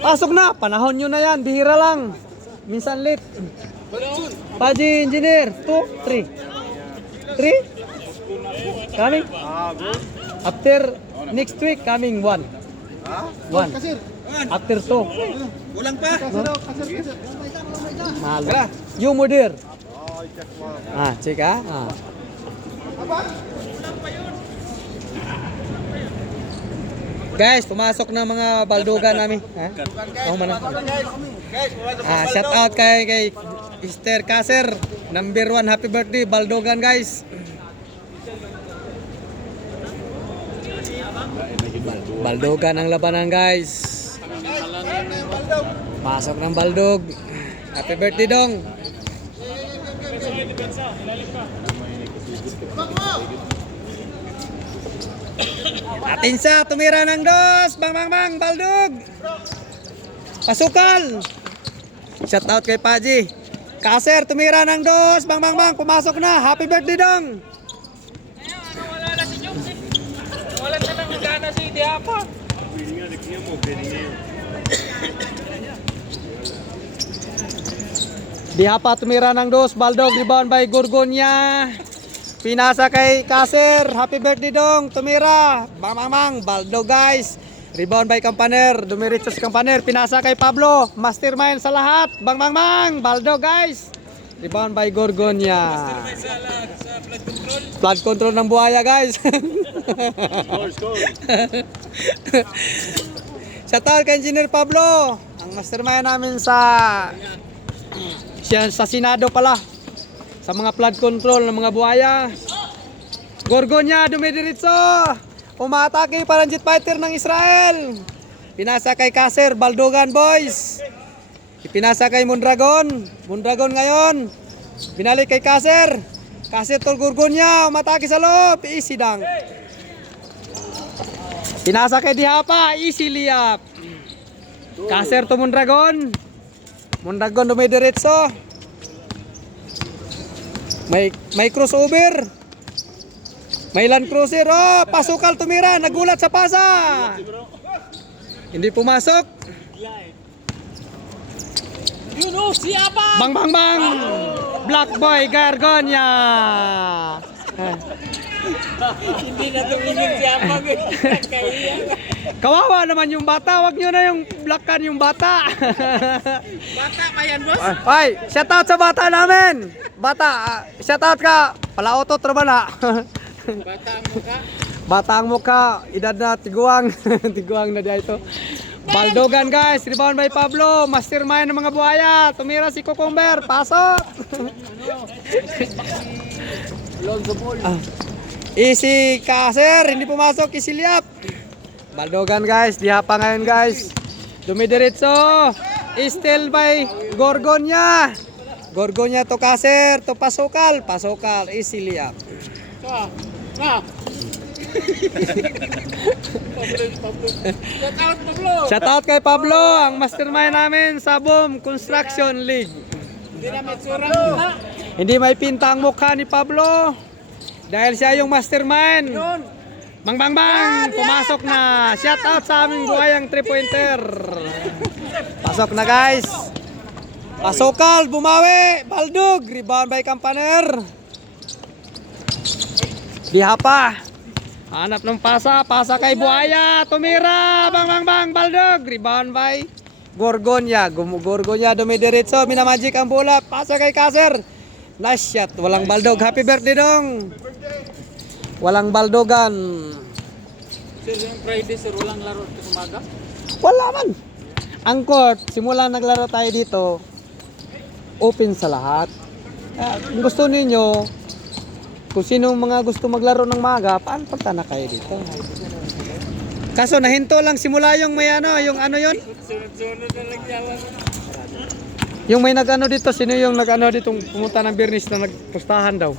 Pasok na, panahon nyo na yan, bihira lang. Minsan late. Paji engineer, 2, 3. 3? Coming? After next week, coming 1. 1. After 2. Kulang pa. Mahal. You mudir. Check ah. Guys, pumasok na mga baldugan namin. Oh, mana. Shout out kay Esther Kaser, number 1, happy birthday baldugan guys. Baldugan ang labanan guys. Pasok ng baldog. Happy birthday dong. Atinsa, tumira ng dos. Bang, baldog. Pasukal. Shout out kay Paji. Kaser, tumira ng dos. Bang, pumasok na. Happy birthday dong. Wala na si Jokes. Wala na nang gana si Diapa. Diapa tumira ng dos. Baldog, rebound by Gorgonya. Pinasa kay Kaser. Happy birthday dong. Tumira. Bang. Baldog guys. Rebound by Campaner. Dumiritso si Campaner. Pinasa kay Pablo. Mastermind sa lahat. Bang. Baldog guys. Rebound by Gorgonya. Flood control ng buhaya guys. Shout out kay Engineer Pablo. Ang mastermind namin sa Senado pala. Sa mga flood control ng mga buhaya. Gorgonya dumidiritso. Umatake parang jet fighter ng Israel. Pinasa kay Kaser, Baldogan boys. Ipinasa kay Mondragon. Mondragon ngayon. Binalik kay Kaser. Kaser tol Gorgonya. Umatake sa loob. Easy dang. Pinasa kay Diapa. Easy liap. Kaser to Mondragon. Mondragon dumidiritso. May crossover. May Land Cruiser. Oh, pasukal tumira. Nagulat sa pasa. Hindi pumasok. Bang. Black Boy Gorgonya. Hindi na tumingin si Apag. Kawawa naman yung bata. Wag nyo na yung blackan yung bata. Bata pa yan, boss. Ay, shout out sa bata namin. Bata, shout out ka. Palautot naman ha. Bata ang mukha. Bata ang mukha. Edad na tiguang. Tiguang na dito. Baldogan guys. Rebound by Pablo. Mastermind ng mga buhaya. Tumira si Cucumber. Pasok. Easy Kaser. Hindi pumasok. Easy liap. Baldogan guys. Dihapa ngayon guys. Dumidiretso. Still by Gorgonya. Gorgonya to Kaser. To Pasokal. Easy liap. Shout out kay Pablo, ang mastermind namin sa Boom Construction League. Hindi may pinta ang mukha ni Pablo dahil siya yung mastermind. Bang, pumasok na. Shout out sa aming buhayang 3-pointer. Pasok na guys. Pasokal, bumawi, Baldog, rebound by Campaner. Dihapa. Hanap ng pasa kay buhaya, tumira, bang, Baldog, rebound by Gorgonya. Gorgonya dumidiretso, minamagic ang bola, pasa kay Kaser. Nice shot, walang Baldog. Happy birthday dong. Walang Baldogan. Sir, yung Friday, sir, walang laro ito umaga? Wala man. Ang court, simula naglaro tayo dito, open sa lahat. Kung gusto ninyo, kung sino mga gusto maglaro ng maga, punta na kayo dito. Kaso nahinto lang simula yung may yung yon. Sunod-sunod na lang yawan. Yung may nag-ano dito, sino yung nag-ano dito pumunta ng Bernis na nagpustahan daw?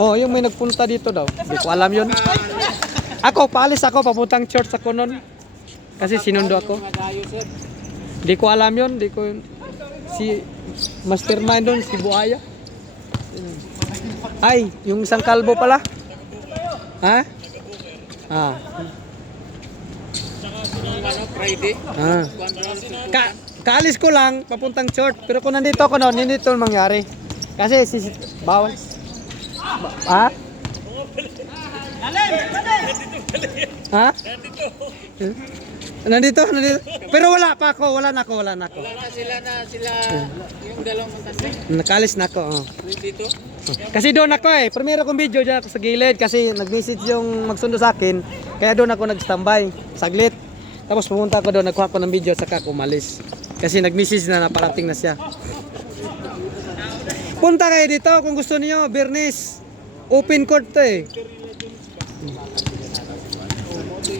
Oh, yung may nagpunta dito daw. Hindi ko alam yun. Ako, paalis ako, papuntang church ako nun. Kasi sinundo ako. Hindi ko alam yun. Hindi ko yun. Si mastermind doon, si Buhaya. Ay, yung isang kalbo pala. Ha? Friday. Ah. Kaalis ko lang, papuntang short. Pero kung nandito ako noon, hindi ito mangyari. Kasi bawal. Ha? Ha? Nandito. Pero wala pa ako, wala na ako. Wala na sila yung dalawang magkasama. Nakalis na ako. Oh. Dito. Kasi doon ako eh. Primero kong video dyan ako sa gilid kasi nag-message yung magsundo sa akin. Kaya doon ako nag-standby. Saglit. Tapos pumunta ako doon, nagkuha ko ng video saka ako umalis. Kasi nag-message na naparating na siya. Punta kayo dito kung gusto niyo, Bernice. Open court to eh.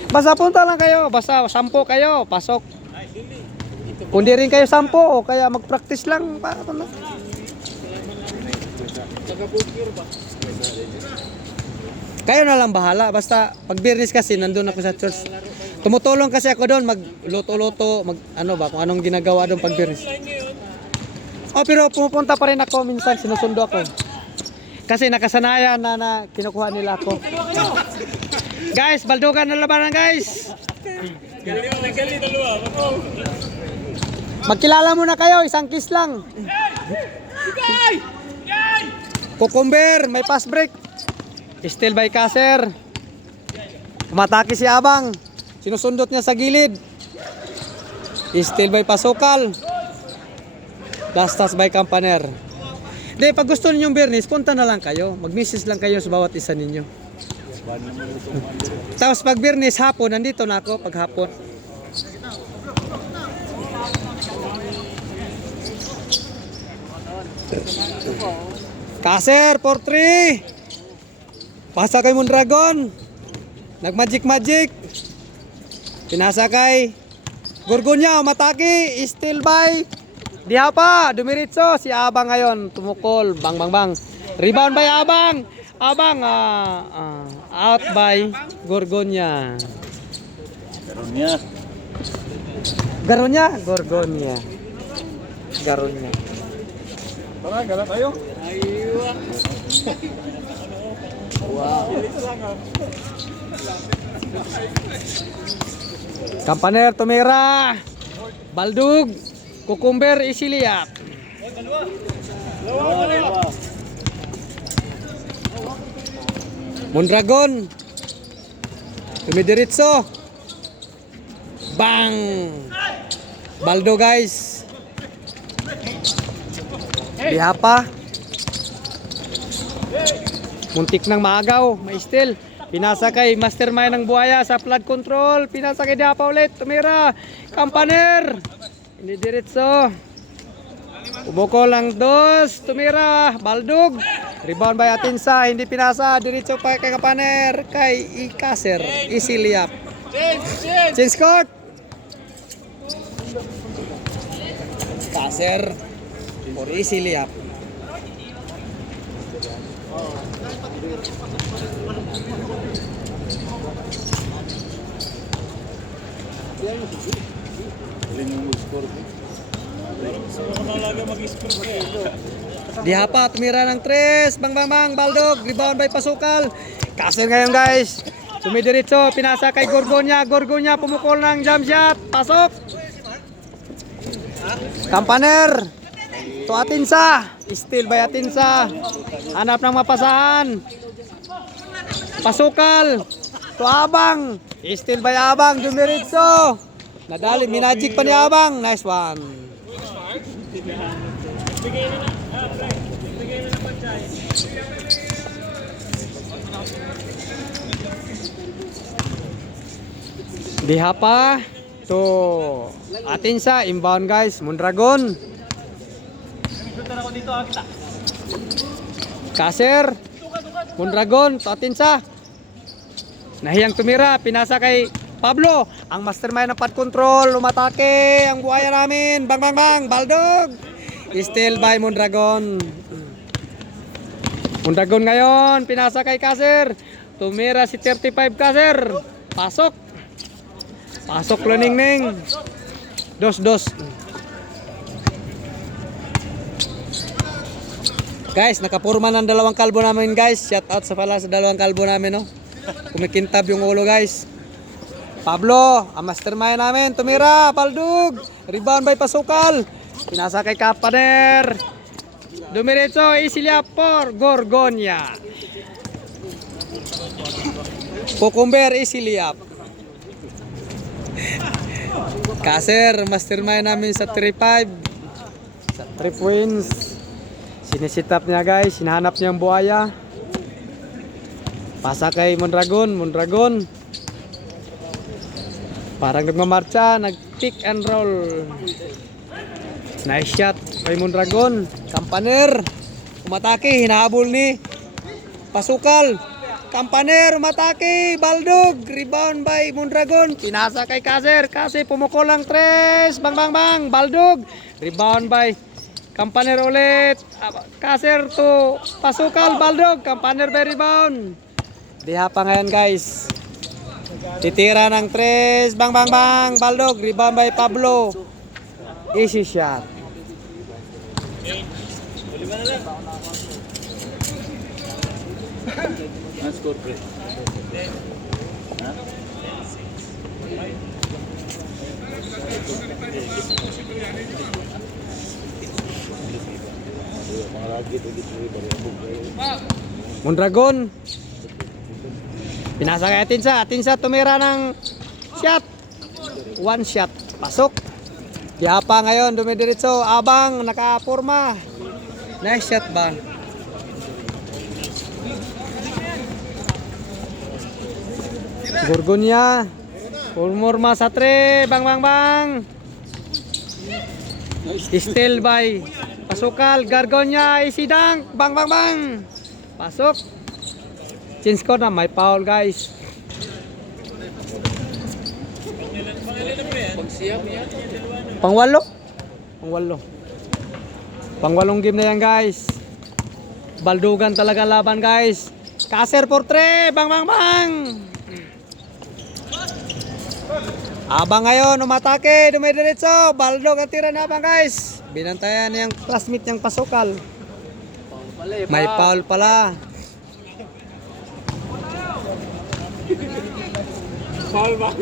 Basta punta lang kayo, basta 10 kayo, pasok. Kung di rin kayo 10 o kaya mag-practice lang. Para ano. Kayo na lang bahala, basta pag Bernice kasi nandun ako sa church. Tumutulong kasi ako doon, magluto-luto, kung anong ginagawa doon pag Bernice. Oh, pero pumupunta pa rin ako minsan, sinusundo ako. Kasi nakasanayan na kinukuha nila ako. Guys, baldugan na labanan guys. Magkilala muna kayo, isang kiss lang. Cucumber, may pass break. Still by Kaser. Umatake si Abang. Sinusundot niya sa gilid. Still by Pasokal. Last touch by Campaner. Di, pag gusto ninyong Bernice, punta na lang kayo. Mag-message lang kayo sa bawat isa ninyo. Tapos pag Bernice hapon, nandito na ako pag hapon. Kaser, 4-3. Pasa kay Mondragon. Nag-magic. Pinasa kay Gorgonya, umatake. Still by Diha pa, dumiritso. Si Abang ngayon, tumukol. Bang. Rebound by Abang. Abang, out by Gorgonya. Gorgonya. Tara, gala tayo. Aywa. Wow. Campaner, tumira. Baldug. Cucumber, isiliap. Mondragon. Tumidiritso. Bang. Baldo guys. Diha pa. Muntik nang maagaw, ma-steal. Pinasa kay mastermind ng buhaya sa flood control. Pinasa kay Diha pa ulit. Tumira. Campaner. Hindi diretso. Umukol lang dos. Tumira. Baldug. Rebound by Atinsa. Hindi pinasa. Diretso pa kay Campaner. Kay Ikaser. Isiliap. Change court. Kaser. Or Isiliap. Diha pa, tumira ng 3. Bang. Baldog. Rebound by Pasukal. Kaser ngayon guys. Sumidiritso. Pinasa kay Gorgonya. Gorgonya pumukol ng jump shot. Pasok. Campaner. To Atinsa. Still by Atinsa. Hanap ng mapasahan. Pasukal. To Abang. Still by Abang. Dumiritso. Nadali. Minagic pa ni Abang. Nice one. Diha pa to Atinsa, inbound guys, Mondragon. Kaser, Mondragon to Atinsa. Nahiyang tumira, pinasa kay Pablo, ang mastermind ng pad control, umatake ang buhaya namin. Bang, Baldog. Still by Mondragon. Mondragon ngayon, pinasa kay Kaser. Tumira si 35 Kaser. Pasok lo Ningning. Dos. Guys, nakapurma ng dalawang kalbo namin guys. Shout out sa dalawang kalbo namin, no. Kumikintab yung ulo guys. Pablo, ang mastermind namin, tumira, Baldog. Rebound by Pasukal. Pinasa kay Kapaner. Dumiretso, Isilia por Gorgonya. Cucumber, Isiliap. Kaser, mastermind namin sa 3-5. Sa 3 points. Sinisitap niya guys, hinahanap niya ang buhaya. Pasa kay Mondragon. Parang nagmamarcha, nag-pick and roll. Nice shot kay Mondragon. Kampaner, umatake, hinahabol ni Pasukal. Kampaner, umatake, Baldog, rebound by Mondragon. Pinasa kay Kaser, kasi pumukol ang 3. Bang, Baldog, rebound by Kampaner ulit. Kaser to Pasukal, Baldog, Kampaner by rebound. Diha pa ngayon guys. Titira ng 3. Bang, Baldog, rebound by Pablo. Easy shot. Mondragon. Pinasa kay Atinsa tumira ng shot. 1 shot. Pasok. Diapa ngayon, dumidiretso. Abang, nakaporma. Nice shot ba? Gorgonya. Pulmorma sa 3. Bang. Still by Pasukal. Gorgonya, isidang. Bang. Pasok. Change ko na, may foul guys. Pangwalo. Pangwalong game na yan guys. Baldugan talaga laban guys. Kaser for 3. Bang. Abang ngayon, umatake, dumidiretso. Baldog ang tira na abang guys. Binantayan niyang classmate niyang Pasukal. May foul pala. Foul ba?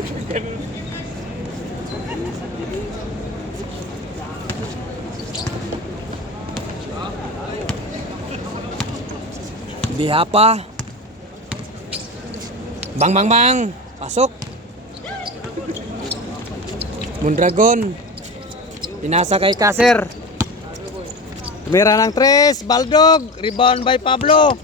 Diha pa. Bang. Pasok. Mondragon. Pinasa kay Kaser. Tumira ng 3. Baldog. Rebound by Pablo.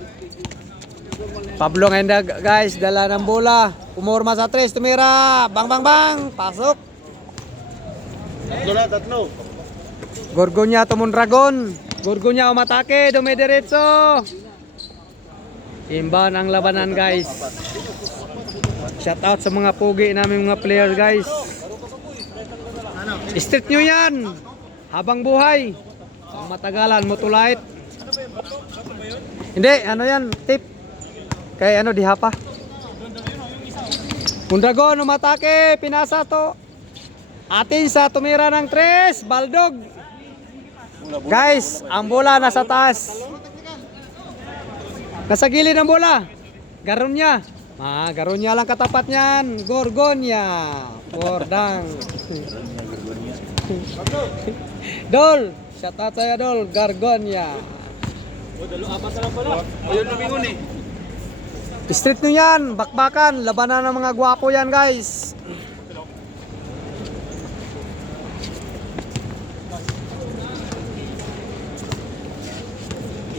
Pablo ngayon guys. Dala ng bola. Umorma sa 3. Tumira. Bang. Pasok. Tatlo. Gorgonya to Mondragon. Gorgonya umatake. Dumidiretso. Imban ang labanan guys. Shout out sa mga pugi namin mga player guys. Street nyo yan. Habang buhay. Ang matagalan mo tulait. Hindi, ano yan, tip. Kay ano, diha pa. Mondragon, umatake. Pinasa to. Atinsa, tumira ng 3. Baldog. Guys, ang bola nasa taas. Nasa gilid ng bola. Garonya. Garonya lang katapat niyan. Gorgonya. Bordang. Dol. Shout out saya Dol. Gorgonya. Street nyo yan. Bakbakan. Labanan ng mga gwapo yan guys.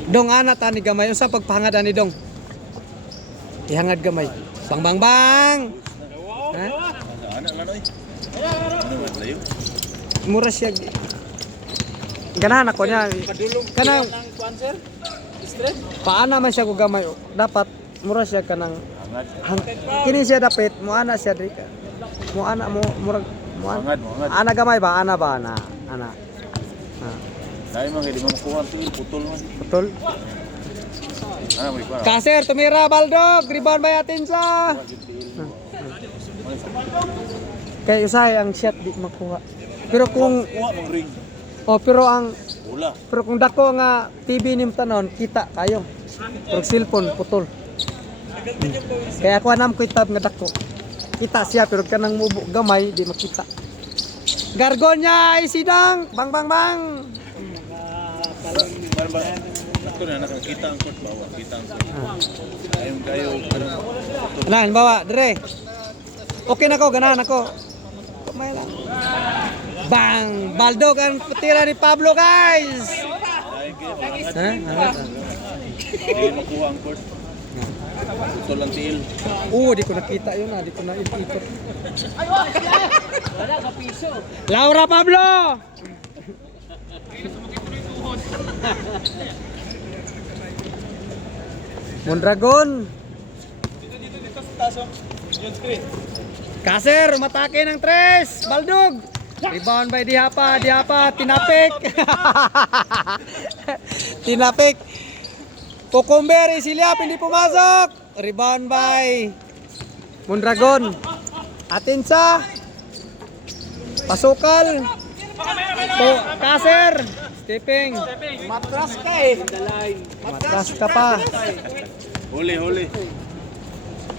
Dong ana ta ni gamay unsa pagpahangad ani dong? Ihangad gamay. Bang. Ha? Mura siya. Ganahan ako niya. Kanang paana man siya ko gamay. Dapat mura siya kanang kini siya dapat mo ana siya diri. Mo ana mo murag mo ana gamay ba ana. Dahil mga hindi mo makuha putol man. Betul. Kaser tumira Baldog, rebound by Atinsa. Kay usay ang shot di makuha. Pero kung Kuha mong ring. pero kung dako nga TV nim tanon kita kayo. Pero cellphone putol. Kaya ako anam ko itab nga dako. Kita siya pero kanang mubo gamay di makita. Gargonya isidang bang bang bang. Ba? Ito na nakakita ang court bawa. Kita ang court. Ayun kayo. Ganahan bawa dire. Okay na ko ganahan ako. Kamay lang. Bang! Baldog ang tira ni Pablo guys. Ha? Hindi makuha ang court. Putol ang tiil. Di ko nakita yun di ko na ikot. Laura Pablo! Mondragon. Kaser, umatake ng tres. Baldog. Rebound by Dihapa, tinapik. Tinapik. Cucumber, Isiliap, hindi pumasok. Rebound by Mondragon. Atinsa. Pasukal. Kaser. Stepping. Matras ka eh. Matras ka pa. Huli.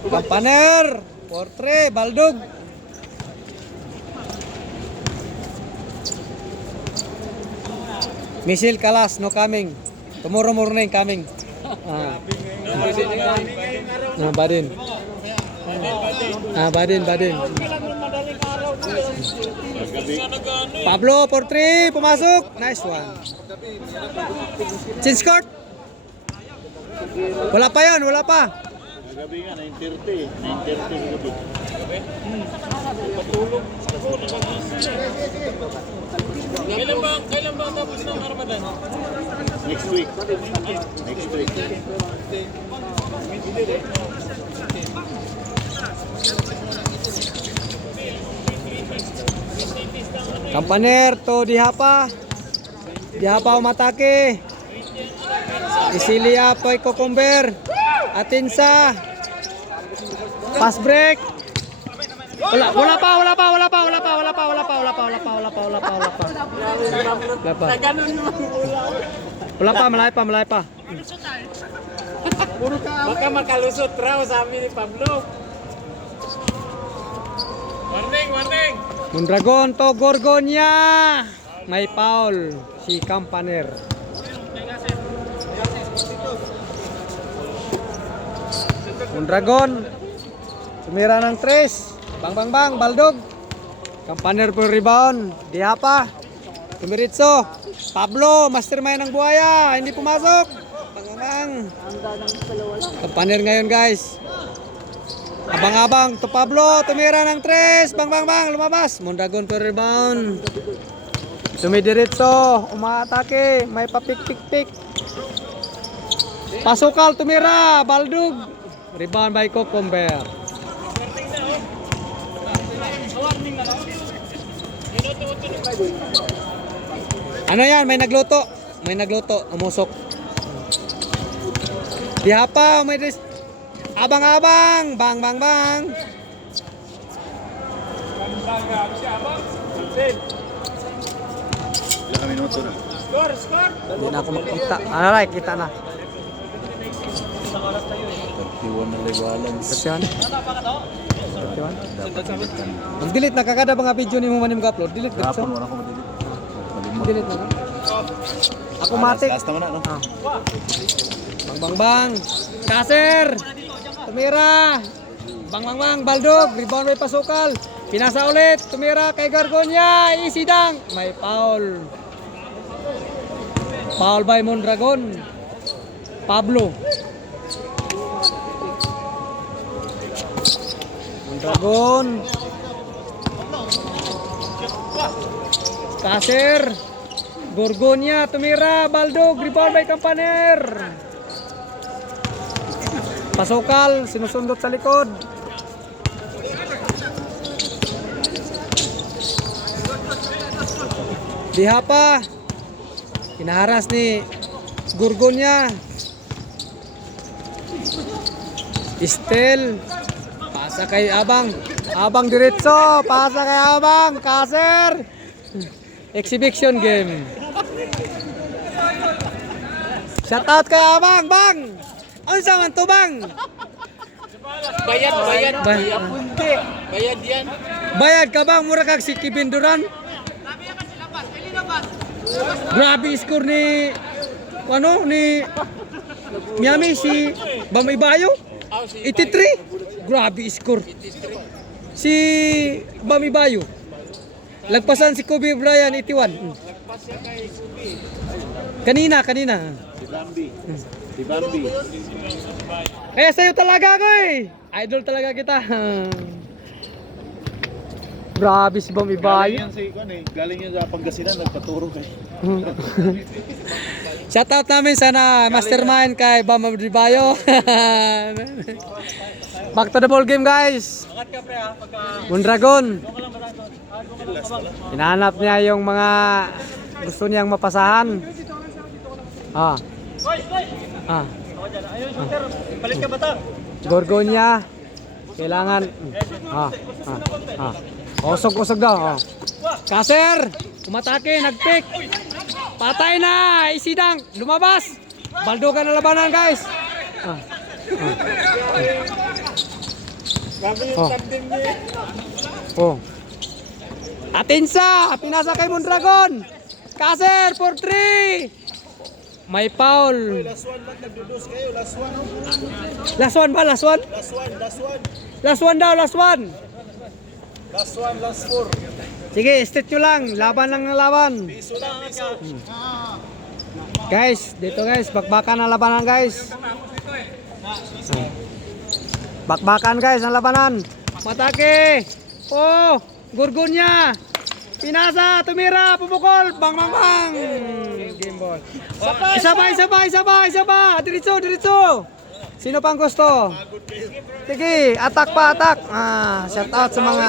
Kampaner. Portre, Baldog. Misil Kalas, no coming. Tomorrow morning coming. Badin. Badin. Pablo, Portre, pumasok. Nice one. Change court. Wala pa yan, wala pa. Gabi nga, 9:30. 9:30 gabi. Kailan ba tapos ng Ramadan? Next week. Kampaner to Dihapa. Dihapa umatake. Isilia po Cucumber. Atinsa. Pass break. Wala pa. Malay pa. Baka makalusot raw sabi ni Pablo. Warning. Mondragon to Gorgonya. May foul si Kampaner. Mondragon. Sumira ng 3. Bang, Baldog. Kampaner po rebound. Dihapa. Tumiritso. Pablo, mastermind ng buhaya. Hindi pumasok. Bang. Kampaner ngayon guys. Abang-abang to Pablo. Tumira ng 3. Bang. Lumabas. Mondragon po rebound. Tumidiritso. Umaatake. May papik-pik-pik. Pasukal tumira. Baldog. Rebound by Cucumber. Ano yan? May nagluto. Umusok. Dihapa. May abang-abang. Bang. Ilang minuto na. Score. Hindi na ako makita. Alright, kita na. 31 na liwalan. Kasi mag-delete na kakada mga video ni mo manim ka-upload. Delete ka. Hapon, wala ko madilit. Delete na. Ako matik. Last naman na, no? Bang. Kaser. Tumira. Bang. Baldog. Rebound by Pasukal. Pinasa ulit. Tumira kay Gargonya. Isidang. May foul. Foul by Mondragon. Pablo. Mondragon. Kaser. Gorgonya. Tumira. Baldog. Rebound by Kampaner. Pasukal. Sinusundot sa likod. Dihapa. Hinaharas ni Gorgonya. Estel. Pasa kay Abang. Abang diretso. Pasa kay Abang. Kaser. Exhibition game. Shout out kay Abang. Bang. Unsa man to bang? Bayad, bayad. Bayad. Bayad yan. Bayad ka ba? Mura kag si Kevin Durant. Grabe score ni ni Miami si Bam Ibayo. 83. Grabe score. Si Bam Ibayo. Lagpasan si Kobe Bryant 81. Kanina. Si Bambi. Si Bambi. Kaya sa'yo talaga ako eh. Idol talaga kita. Grabe si Bam Galing Ibayo. yan sa ikon eh. Galing yan sa Pangasinan, nagpaturo kay. Shoutout namin sana mastermind kay Bam Ibayo. Back to the ball game guys. Mondragon. Hinahanap niya yung mga gusto niyang mapasahan. Palit ka ba ta? Gorgonya. Kailangan. Usog daw. Kaser. Umatake. Nagpick. Patay na. Isidang. Lumabas. Baldogan na labanan guys. Atinsa. Pinasa kay Mondragon. Kaser for 3. May foul. Last one lang, nagdudos kayo. Last one. Last one ba? Last one? Last one, last one. Last one daw, last one. Last one, last four. Sige, state nyo lang. Laban lang ng laban. Piso lang, piso. Guys, dito guys. Bakbakan ang labanan guys. Bakbakan guys ang labanan. Matake. Oh, Gorgonya. Pinasa, tumira, pumukol. Bang, bang, bang. Game ball. Isa ba. Diretso. Sino pang gusto? Sige, attack pa, attack. Shout out sa mga